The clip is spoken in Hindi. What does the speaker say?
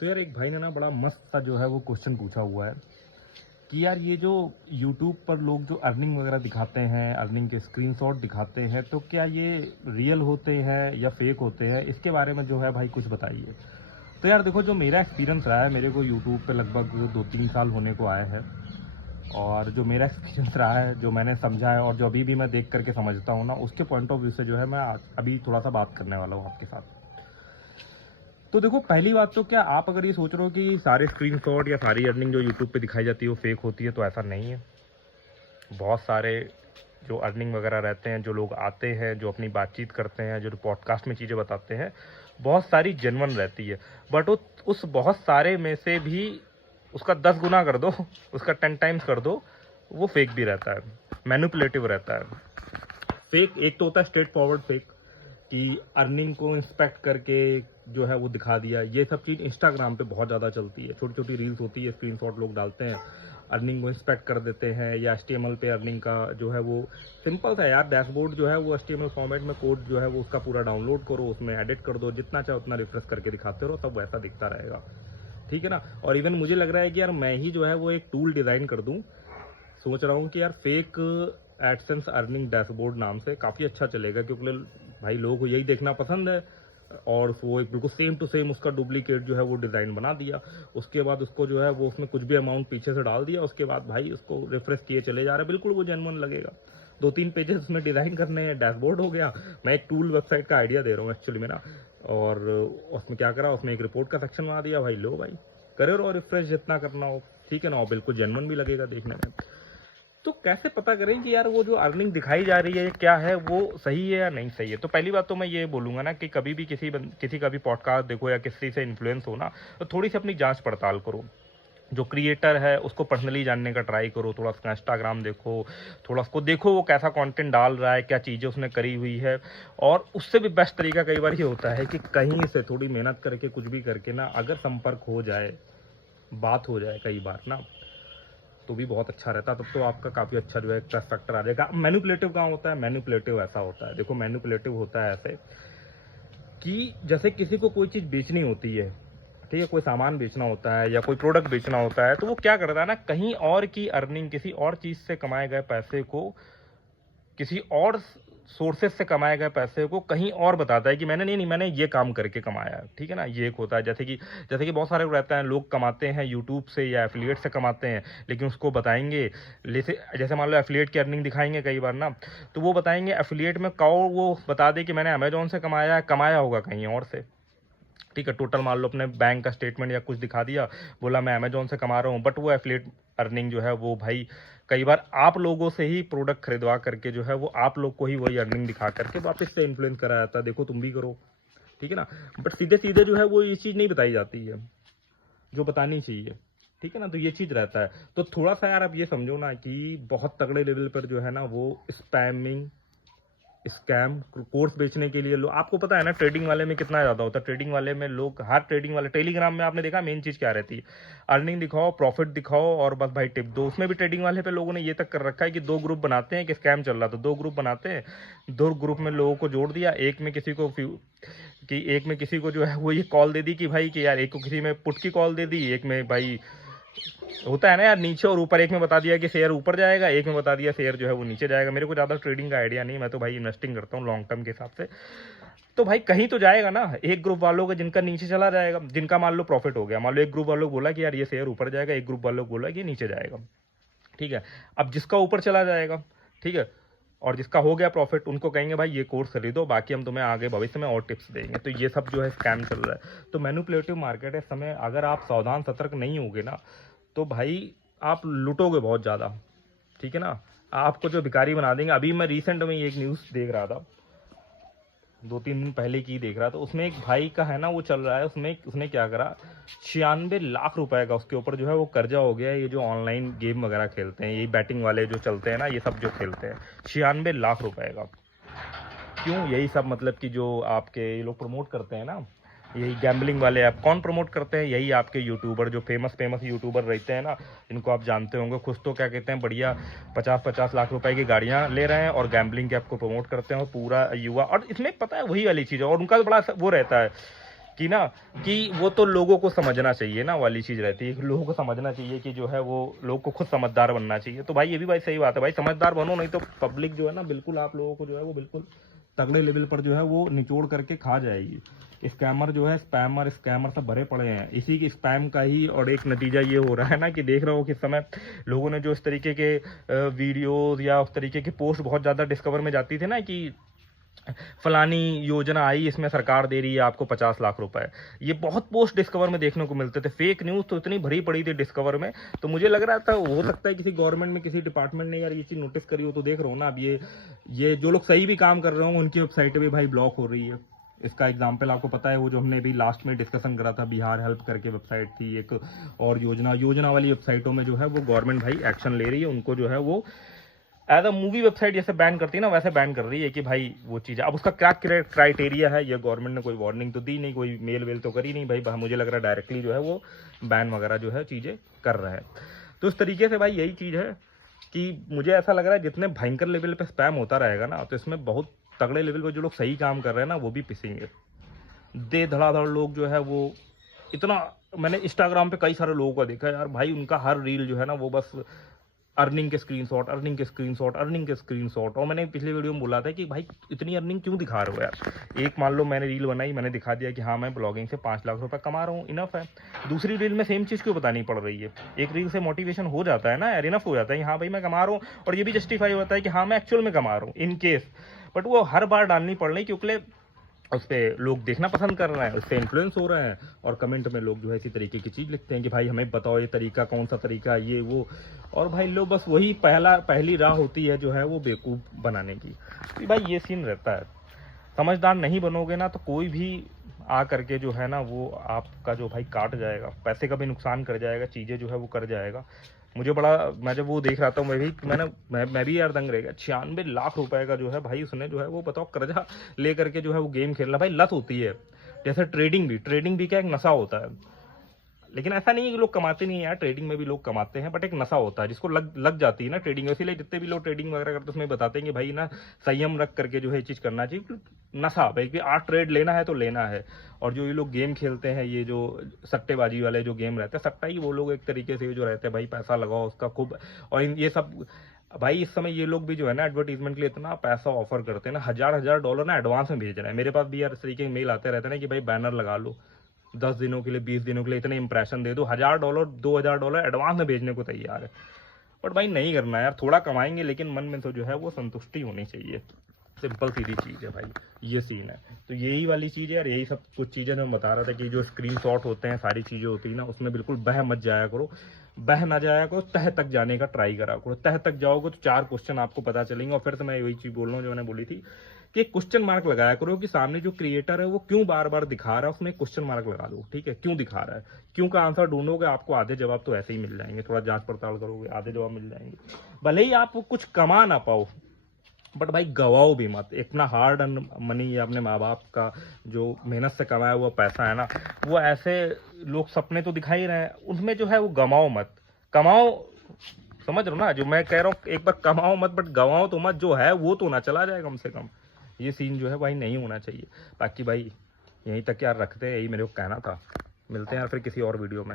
तो यार एक भाई ने ना बड़ा मस्त सा जो है वो क्वेश्चन पूछा हुआ है कि यार ये जो यूट्यूब पर लोग जो अर्निंग वगैरह दिखाते हैं, अर्निंग के स्क्रीनशॉट दिखाते हैं, तो क्या ये रियल होते हैं या फेक होते हैं? इसके बारे में जो है भाई कुछ बताइए। तो यार देखो, जो मेरा एक्सपीरियंस रहा है, मेरे को यूट्यूब पे लगभग 2-3 साल होने को आए हैं, और जो मेरा एक्सपीरियंस रहा है, जो मैंने समझा है और जो अभी भी मैं देख करके समझता हूँ ना, उसके पॉइंट ऑफ व्यू से जो है मैं आज अभी थोड़ा सा बात करने वाला हूँ आपके साथ। तो देखो, पहली बात तो क्या आप अगर ये सोच रहे हो कि सारे स्क्रीनशॉट या सारी अर्निंग जो यूट्यूब पे दिखाई जाती है वो फेक होती है, तो ऐसा नहीं है। बहुत सारे जो अर्निंग वगैरह रहते हैं, जो लोग आते हैं, जो अपनी बातचीत करते हैं, जो पॉडकास्ट में चीज़ें बताते हैं, बहुत सारी जेन्युइन रहती है। बट उस बहुत सारे में से भी उसका 10 गुना कर दो, उसका 10 टाइम्स कर दो, वो फेक भी रहता है, मैनिपुलेटिव रहता है। फेक एक तो होता है स्ट्रेट फॉरवर्ड फेक, कि अर्निंग को इंस्पेक्ट करके जो है वो दिखा दिया। ये सब चीज़ इंस्टाग्राम पे बहुत ज़्यादा चलती है, छोटी छोटी रील्स होती है, स्क्रीनशॉट लोग डालते हैं, अर्निंग को इंस्पेक्ट कर देते हैं, या एचटीएमएल पे अर्निंग का जो है वो सिंपल सा यार डैशबोर्ड जो है वो एचटीएमएल फॉर्मेट में कोड जो है वो उसका पूरा डाउनलोड करो, उसमें एडिट कर दो, जितना चाहे उतना रिफ्रेश करके दिखाते रहो, सब वैसा दिखता रहेगा। ठीक है ना। और इवन मुझे लग रहा है कि यार मैं ही जो है वो एक टूल डिज़ाइन कर दूँ, सोच रहा हूँ कि यार फेक एडसेंस अर्निंग डैशबोर्ड नाम से काफ़ी अच्छा चलेगा, क्योंकि भाई लोगों को यही देखना पसंद है। और वो एक बिल्कुल सेम टू सेम उसका डुप्लीकेट जो है वो डिज़ाइन बना दिया, उसके बाद उसको जो है वो उसमें कुछ भी अमाउंट पीछे से डाल दिया, उसके बाद भाई उसको रिफ्रेश किए चले जा रहे हैं, बिल्कुल वो जेन्युइन लगेगा। 2-3 पेजेस उसमें डिज़ाइन करने हैं, डैशबोर्ड हो गया। मैं एक टूल वेबसाइट का आइडिया दे रहा हूँ एक्चुअली में ना, और उसमें क्या करा, उसमें एक रिपोर्ट का सेक्शन बना दिया, भाई लो भाई करे रहो रिफ्रेश जितना करना हो, ठीक है ना, और बिल्कुल जेन्युइन भी लगेगा देखने में। तो कैसे पता करें कि यार वो जो अर्निंग दिखाई जा रही है क्या है, वो सही है या नहीं सही है? तो पहली बात तो मैं ये बोलूँगा ना कि कभी भी किसी का भी पॉडकास्ट देखो या किसी से इन्फ्लुएंस हो ना, तो थोड़ी सी अपनी जांच पड़ताल करो। जो क्रिएटर है उसको पर्सनली जानने का ट्राई करो, थोड़ा उसका इंस्टाग्राम देखो, थोड़ा उसको देखो वो कैसा कंटेंट डाल रहा है, क्या चीज़ें उसने करी हुई है। और उससे भी बेस्ट तरीका कई बार ये होता है कि कहीं से थोड़ी मेहनत करके कुछ भी करके ना, अगर संपर्क हो जाए, बात हो जाए कई बार ना, तो भी बहुत अच्छा रहता है। तब तो आपका काफ़ी अच्छा जो है ट्रस्ट फैक्टर आ जाएगा। मैनिपुलेटिव कहाँ होता है? मैनिपुलेटिव ऐसा होता है, देखो मैनिपुलेटिव होता है ऐसे कि जैसे किसी को कोई चीज़ बेचनी होती है, ठीक है, कोई सामान बेचना होता है या कोई प्रोडक्ट बेचना होता है, तो वो क्या करता है ना, कहीं और की अर्निंग, किसी और चीज़ से कमाए गए पैसे को, किसी और सोर्सेज से कमाए गए पैसे को कहीं और बताता है कि मैंने नहीं नहीं मैंने ये काम करके कमाया है। ठीक है ना, ये एक होता है। जैसे कि बहुत सारे रहता है, लोग कमाते हैं यूट्यूब से या एफिलिएट से कमाते हैं, लेकिन उसको बताएंगे, जैसे मान लो एफिलिएट की अर्निंग दिखाएंगे कई बार ना, तो वो बताएंगे एफिलिएट में वो बता दे कि मैंने अमेजोन से कमाया है, कमाया होगा कहीं और से। ठीक है, टोटल मान लो अपने बैंक का स्टेटमेंट या कुछ दिखा दिया, बोला मैं अमेजोन से कमा रहा हूँ, बट वो एफिलिएट अर्निंग जो है वो भाई कई बार आप लोगों से ही प्रोडक्ट खरीदवा करके जो है वो आप लोग को ही वही अर्निंग दिखा करके वापस से इन्फ्लुएंस करा जाता है, देखो तुम भी करो। ठीक है ना। बट सीधे सीधे जो है वो ये चीज़ नहीं बताई जाती है जो बतानी चाहिए। ठीक है ना, तो ये चीज़ रहता है। तो थोड़ा सा यार आप ये समझो ना कि बहुत तगड़े लेवल पर जो है ना वो स्पैमिंग, स्कैम, कोर्स बेचने के लिए लोग, आपको पता है ना ट्रेडिंग वाले में कितना ज़्यादा होता है। ट्रेडिंग वाले में लोग, हर ट्रेडिंग वाले, टेलीग्राम में आपने देखा मेन चीज़ क्या रहती है, अर्निंग दिखाओ, प्रॉफिट दिखाओ और बस भाई टिप दो। उसमें भी ट्रेडिंग वाले पे लोगों ने ये तक कर रखा है कि 2 ग्रुप बनाते हैं कि स्कैम चल रहा, तो 2 ग्रुप बनाते हैं, 2 ग्रुप में लोगों को जोड़ दिया, एक में किसी को जो है वो ये कॉल दे दी कि भाई कि यार, एक को किसी में पुट की कॉल दे दी, एक में भाई होता है ना यार नीचे और ऊपर, एक में बता दिया कि शेयर ऊपर जाएगा, एक में बता दिया शेयर जो है वो नीचे जाएगा। मेरे को ज़्यादा ट्रेडिंग का आइडिया नहीं, मैं तो भाई इन्वेस्टिंग करता हूँ लॉन्ग टर्म के हिसाब से। तो भाई कहीं तो जाएगा ना, एक ग्रुप वालों का जिनका नीचे चला जाएगा, जिनका मान लो प्रॉफिट हो गया, मान लो एक ग्रुप वालों बोला कि यार ये शेयर ऊपर जाएगा, एक ग्रुप वालों बोला कि नीचे जाएगा। ठीक है, अब जिसका ऊपर चला जाएगा, ठीक है, और जिसका हो गया प्रॉफिट, उनको कहेंगे भाई ये कोर्स खरीदो, बाकी हम तुम्हें आगे भविष्य में और टिप्स देंगे। तो ये सब जो है स्कैम चल रहा है। तो मैनिपुलेटिव मार्केट है, समय अगर आप सावधान सतर्क नहीं होगे ना, तो भाई आप लुटोगे बहुत ज़्यादा। ठीक है ना, आपको जो भिखारी बना देंगे। अभी मैं रिसेंट में एक न्यूज़ देख रहा था, 2-3 दिन पहले की देख रहा था, उसमें एक भाई का है ना वो चल रहा है, उसमें उसने क्या करा, 96 लाख रुपए का उसके ऊपर जो है वो कर्जा हो गया है। ये जो ऑनलाइन गेम वगैरह खेलते हैं, यही बैटिंग वाले जो चलते हैं ना, ये सब जो खेलते हैं, 96 लाख रुपए का। क्यों? यही सब मतलब कि जो आपके ये लोग प्रमोट करते हैं ना, यही गैम्बलिंग वाले ऐप कौन प्रमोट करते हैं? यही आपके यूट्यूबर, जो फेमस यूट्यूबर रहते हैं ना, इनको आप जानते होंगे। कुछ तो क्या कहते हैं, बढ़िया 50-50 लाख रुपए की गाड़ियां ले रहे हैं और गैम्बलिंग के ऐप को प्रमोट करते हैं, और पूरा युवा, और इसमें पता है वही वाली चीज़ है, और उनका बड़ा वो रहता है कि ना कि वो तो लोगों को समझना चाहिए ना वाली चीज़ रहती है, लोगों को समझना चाहिए कि जो है वो लोग को खुद समझदार बनना चाहिए। तो भाई ये भी भाई सही बात है भाई, समझदार बनो, नहीं तो पब्लिक जो है ना बिल्कुल आप लोगों को जो है वो बिल्कुल तगड़े लेवल पर जो है वो निचोड़ करके खा जाएगी। स्कैमर जो है, स्कैमर सब भरे पड़े हैं, इसी की स्पैम का ही और एक नतीजा ये हो रहा है ना कि देख रहे हो कि इस समय लोगों ने जो इस तरीके के वीडियोज या उस तरीके की पोस्ट बहुत ज़्यादा डिस्कवर में जाती थी ना कि फलानी योजना आई, इसमें सरकार दे रही है आपको 50 लाख रुपए, ये बहुत पोस्ट डिस्कवर में देखने को मिलते थे। फेक न्यूज़ तो इतनी भरी पड़ी थी डिस्कवर में, तो मुझे लग रहा था हो सकता है किसी गवर्नमेंट में किसी डिपार्टमेंट ने यार ये चीज़ नोटिस करी हो। तो देख रहा हूँ ना अब ये जो लोग सही भी काम कर रहे हो उनकी वेबसाइटें भी भाई ब्लॉक हो रही है। इसका एग्जाम्पल आपको पता है वो जो हमने भी लास्ट में डिस्कशन करा था, बिहार हेल्प करके वेबसाइट थी एक, और योजना वाली वेबसाइटों में जो है वो गवर्नमेंट भाई एक्शन ले रही है, उनको जो है वो एज अ मूवी वेबसाइट जैसे बैन करती है ना वैसे बैन कर रही है कि भाई वो चीज़। अब उसका क्या क्राइटेरिया है, ये गवर्नमेंट ने कोई वार्निंग तो दी नहीं, कोई मेल वेल तो करी नहीं भाई, मुझे लग रहा है डायरेक्टली जो है वो बैन वगैरह जो है चीज़ें कर रहे हैं। तो इस तरीके से भाई यही चीज़ है कि मुझे ऐसा लग रहा है जितने भयंकर लेवल पे स्पैम होता रहेगा ना, तो इसमें बहुत तगड़े लेवल पे जो लोग सही काम कर रहे हैं ना वो भी पिसेंगे। दे धड़ाधड़ लोग जो है वो इतना, मैंने इंस्टाग्राम पे कई सारे लोगों को देखा यार भाई, उनका हर रील जो है ना वो बस अर्निंग के स्क्रीनशॉट, अर्निंग के स्क्रीनशॉट, अर्निंग के स्क्रीनशॉट। और मैंने पिछले वीडियो में बोला था कि भाई इतनी अर्निंग क्यों दिखा रहे हो यार। एक मान लो मैंने रील बनाई, मैंने दिखा दिया कि हाँ मैं ब्लॉगिंग से 5 लाख रुपए कमा रहा हूँ, इनफ है। दूसरी रील में सेम चीज़ क्यों बतानी पड़ रही है? एक रील से मोटिवेशन हो जाता है ना यार, इनफ हो जाता है हाँ भाई मैं कमा रहा हूँ, और ये भी जस्टिफाई होता है कि हाँ मैं एक्चुअल में कमा रहा हूँ इन केस। बट वो हर बार डालनी पड़ रही क्योंकि उस पर लोग देखना पसंद कर रहे हैं, उससे इन्फ्लुएंस हो रहे हैं, और कमेंट में लोग जो है इसी तरीके की चीज़ लिखते हैं कि भाई हमें बताओ ये तरीका, कौन सा तरीका, ये वो। और भाई लोग बस वही पहली राह होती है जो है वो बेवकूफ़ बनाने की। तो भाई ये सीन रहता है, समझदार नहीं बनोगे ना तो कोई भी आ करके जो है ना वो आपका जो भाई काट जाएगा, पैसे का भी नुकसान कर जाएगा, चीज़ें जो है वो कर जाएगा। मुझे बड़ा, मैं जब वो देख रहा था मैं भी यार दंग रह गया। 96 लाख रुपए का जो है भाई उसने जो है वो बताओ कर्जा ले करके जो है वो गेम खेलना। भाई लत होती है, जैसे ट्रेडिंग भी क्या एक नशा होता है। लेकिन ऐसा नहीं है कि लोग कमाते नहीं है यार, ट्रेडिंग में भी लोग कमाते हैं, बट एक नशा होता है जिसको लग जाती है ना ट्रेडिंग। इसीलिए जितने भी लोग ट्रेडिंग वगैरह करते हैं उसमें बताते हैं कि भाई ना संयम रख करके जो है चीज़ करना चाहिए। नशा भाई कि आज ट्रेड लेना है तो लेना है। और जो ये लोग गेम खेलते हैं, ये जो सट्टेबाजी वाले जो गेम रहते हैं, सट्टा ही वो लोग एक तरीके से जो रहते हैं भाई, पैसा लगाओ उसका खूब। और ये सब भाई इस समय ये लोग भी जो है ना एडवर्टीजमेंट के लिए इतना पैसा ऑफर करते हैं ना, हजार डॉलर ना एडवांस में भेज रहे हैं। मेरे पास भी यार इस तरीके के मेल आते रहते हैं ना कि भाई बैनर लगा लो 10 दिनों के लिए, 20 दिनों के लिए, इतने इंप्रेशन दे दो, $1000 $2000 एडवांस में भेजने को तैयार है। बट भाई नहीं करना यार, थोड़ा कमाएंगे लेकिन मन में तो जो है वो संतुष्टि होनी चाहिए। सिंपल सीधी चीज़ है भाई, ये सीन है। तो यही वाली चीज़ है यार, यही सब कुछ चीज़ें मैं बता रहा था कि जो स्क्रीनशॉट होते हैं, सारी चीज़ें होती है ना, उसमें बिल्कुल बह मत जाया करो, बह ना जाया करो, तह तक जाने का ट्राई करा करो। तह तक जाओगे तो 4 क्वेश्चन आपको पता चलेंगे। और फिर से मैं वही चीज़ बोल रहा हूँ जो मैंने बोली थी कि क्वेश्चन मार्क लगाया करो कि सामने जो क्रिएटर है वो क्यों बार बार दिखा रहा है, उसमें क्वेश्चन मार्क लगा दो, ठीक है, क्यों दिखा रहा है। क्यों का आंसर ढूंढोगे, आपको आधे जवाब तो ऐसे ही मिल जाएंगे, थोड़ा जांच पड़ताल करोगे आधे जवाब मिल जाएंगे। भले ही आप कुछ कमा ना पाओ, बट भाई गवाओ भी मत। इतना हार्ड अर्न मनी या अपने माँ बाप का जो मेहनत से कमाया हुआ पैसा है ना, वो ऐसे लोग सपने तो दिखा ही रहे हैं, उसमें जो है वो गवाओ मत, कमाओ। समझ रहे हो ना जो मैं कह रहा हूँ, एक बार कमाओ मत बट गवाओ तो मत, जो है वो तो ना चला जाए कम से कम। ये सीन जो है भाई नहीं होना चाहिए। बाकी भाई यहीं तक यार रखते हैं, यही मेरे को कहना था। मिलते हैं यार फिर किसी और वीडियो में।